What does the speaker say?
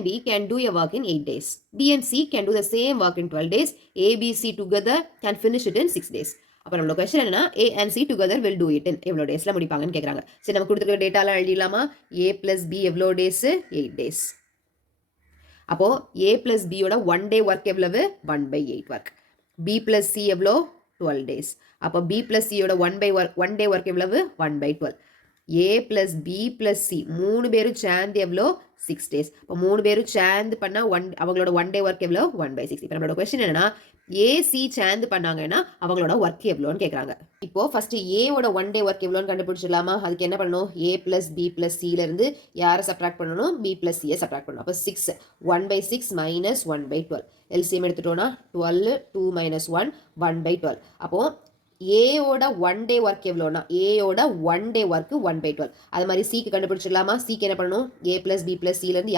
and B can do a work in 8 days. B and C can do the same work in 12 days. A, B, C together can finish it in 6 days. அப்போ நம்மளோட question என்னன்னா A and C together will do it in எவ்வளோ டேஸில் முடிப்பாங்கன்னு கேட்குறாங்க. சரி, நம்ம கொடுத்துருக்க டேட்டாலாம் எழுதிடலாமா? A plus B எவ்வளோ டேஸு? 8 days. அப்போ A plus B யோட 1 day ஒர்க் எவ்வளவு? 1/8 ஒர்க். B plus C எவ்வளோ? 12 days. அப்போ B plus C யோட 1 day ஒர்க் எவ்வளவு? 1/12. A plus B plus C மூணு பேரும் சேர்ந்து எவ்வளோ? 6 days. இப்போ மூணு பேரும் சேர்ந்து பண்ணால் அவங்களோட 1 day ஒர்க் எவ்வளோ? 1/6. இப்போ நம்மளோட கொஸ்டின் என்னன்னா ஏசி சேர்ந்து பண்ணாங்கன்னா அவங்களோட ஒர்க் எவ்வளோன்னு கேட்குறாங்க. இப்போ ஃபர்ஸ்ட் ஏவோட 1 day ஒர்க் எவ்வளோன்னு கண்டுபிடிச்சிடலாமா? அதுக்கு என்ன பண்ணணும்? A plus B plus Cலேருந்து யாரை சப்ராக்ட் பண்ணணும்? B plus Cயை சப்ராக்ட் பண்ணணும். அப்போ 6 1/6 minus 1/12. LCM எடுத்துட்டோன்னா 12 2 minus 1 1/12. அப்போ ஏயோட 1 day ஒர்க் எவ்வளோனா ஏயோட 1 day ஒர்க்கு 1/12. அது மாதிரி சிக்கு கண்டுபிடிச்சிடலாமா? சிக்கு என்ன பண்ணணும்? A plus B plus Cலேருந்து